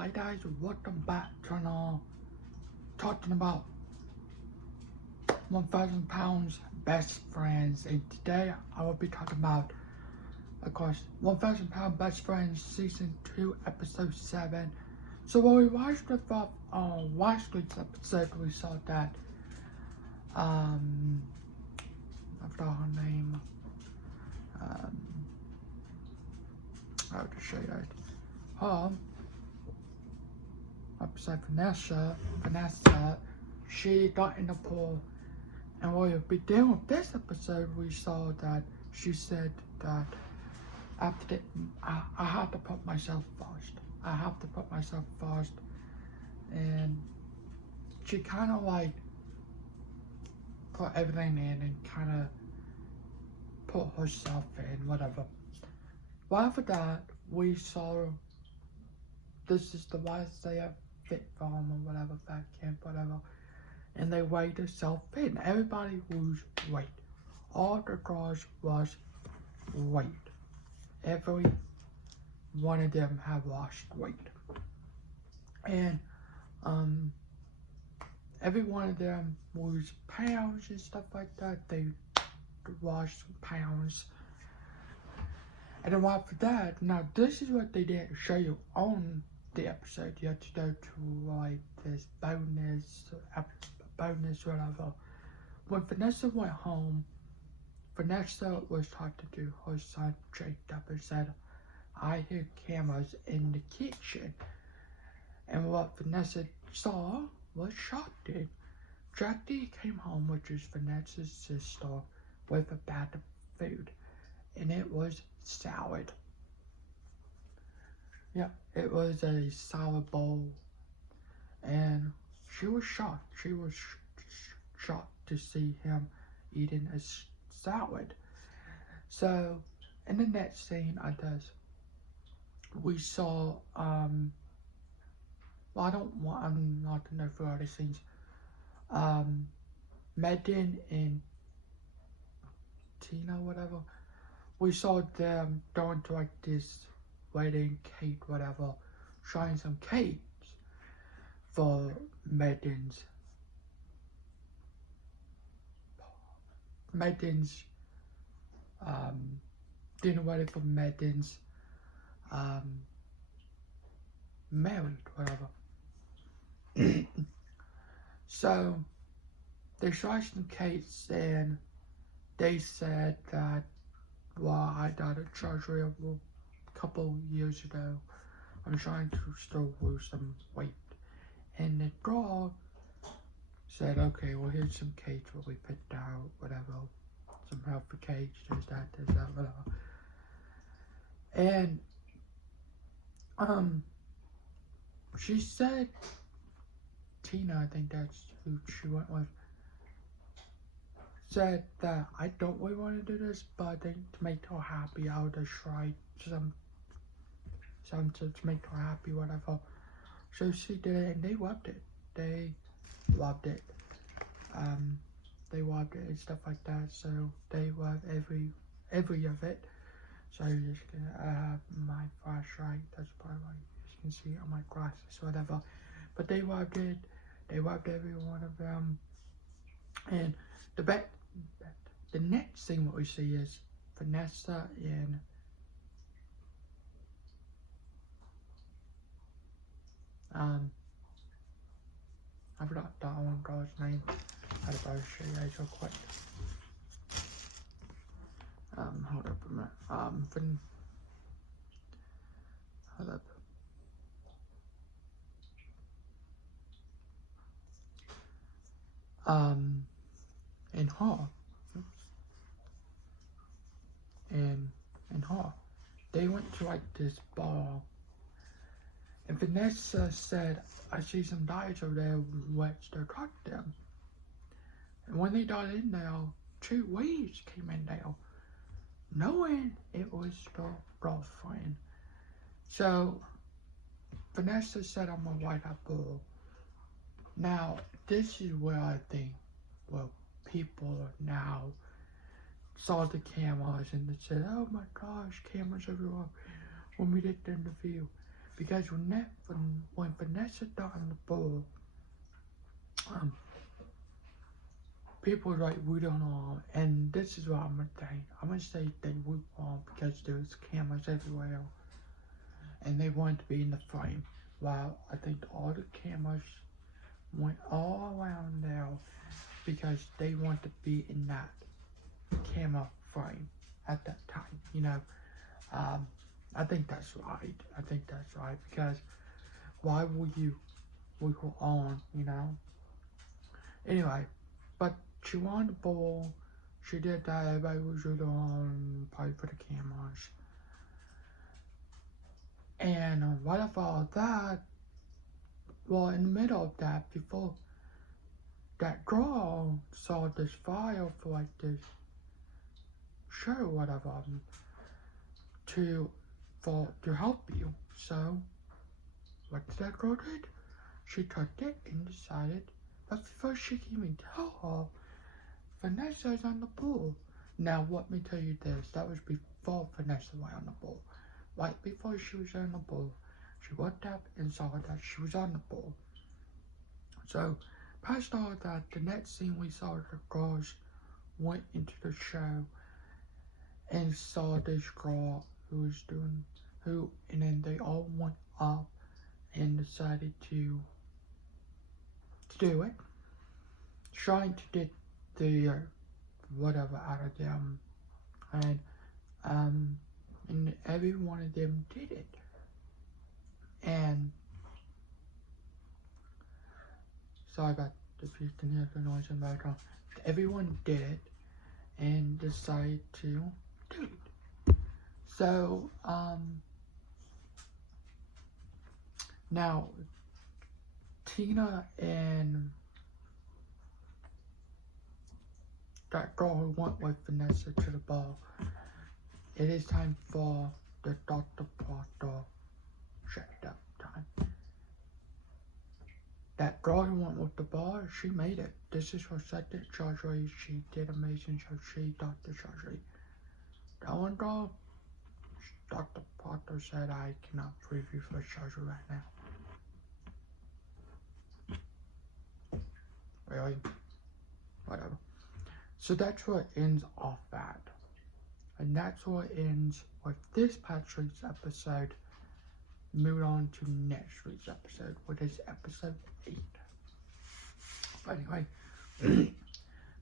Hi guys, welcome back to talking about 1,000 pounds best friends, and today I will be talking about, of course, 1,000 pound best friends season 2 episode 7. So when we watched the last week's episode, we saw that I forgot her name. I'll just show you that. Episode Vanessa, she got in the pool, and what we'll be doing with this episode, we saw that she said that after I have to put myself first. I have to put myself first, and she kind of like put everything in and kind of put herself in, whatever. But after that, we saw this is the last day of fit farm or whatever, fat camp, whatever, and they weighed themselves in. Everybody lose weight. All the girls was weight. Every one of them have lost weight, and every one of them lose pounds and stuff like that. They lost pounds. And then after that, now this is what they didn't show you on the episode. You have to go to like this bonus, whatever. When Vanessa went home, Vanessa was talking to her son Jacob and said, I hear cameras in the kitchen. And what Vanessa saw was shocking. Jackie came home, which is Vanessa's sister, with a bag of food. And it was salad. Yeah, it was a salad bowl. And she was shocked. She was shocked to see him eating a salad. So, in the next scene, we saw, I'm not to know for other scenes, Megan and Tina, whatever, we saw them going to like this wedding cake, whatever, trying some cakes for Megan's dinner wedding for Megan's married, whatever. So they tried some cakes, and they said that, well, I got a surgery a couple years ago. I'm trying to still lose some weight. And the girl said, okay, well, here's some cakes what we picked out, whatever. Some healthy cakes, there's that, whatever. And, she said, Tina, I think that's who she went with, said that I don't really want to do this, but I think to make her happy, I would just try some to make her happy, whatever. So she did it, and they loved it. They loved it. They loved it and stuff like that. So they loved every of it. So you're just gonna have my flashlight. That's probably why you can see it on my glasses, whatever. But they loved it. They loved every one of them. And the next thing what we see is Vanessa and I forgot that one girl's name. I'll show you guys real quick. Hold up a minute. Hold up. In her, they went to like this bar, and Vanessa said, I see some guys over there, let's go talk to them. And when they got in there, 2 ladies came in there, knowing it was the girlfriend. So Vanessa said, I'm gonna light up bull. Now, this is where I think, well, people now saw the cameras and they said, oh my gosh, cameras everywhere, when we did the interview. because when Vanessa died on the ball, people were like, we don't know, and this is what I'm gonna say. I'm gonna say they would wrong because there was cameras everywhere, and they wanted to be in the frame. Well, I think all the cameras went all around there because they want to be in that camera frame at that time, you know. I think that's right. I think that's right because why would you wiggle on, you know? Anyway, but she won the ball. She did that. Everybody was rooting on, probably for the cameras. And right after all that, well, in the middle of that, before that girl saw this file for like this show or whatever, to help you. So what that girl did? She took it and decided, but before she can even tell her, Vanessa's on the ball. Now let me tell you this, that was before Vanessa went on the ball. Right before she was on the ball, she looked up and saw that she was on the ball. So past all that, the next scene we saw the girls went into the show and saw this girl and then they all went up and decided to do it, trying to get the whatever out of them, and every one of them did it, and sorry about if you can hear the noise in the background. Everyone did it and decided to do it. So now Tina and that girl who went with Vanessa to the ball, it is time for the Dr. Potter checked-up time. That girl who went with the ball, she made it. This is her second surgery. She did amazing, so she got the surgery. That one girl, Dr. Potter said, I cannot preview for surgery right now. Really? Whatever. So that's what ends off at. And that's what ends with this past week's episode. Moving on to next week's episode, which is episode 8. But anyway,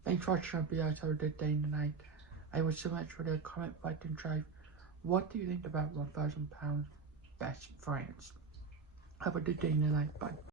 thanks for watching our videos. Have a good day and night. I would so much for the comment, like, and drive. What do you think about £1,000 best friends? Have a good day and night. Bye.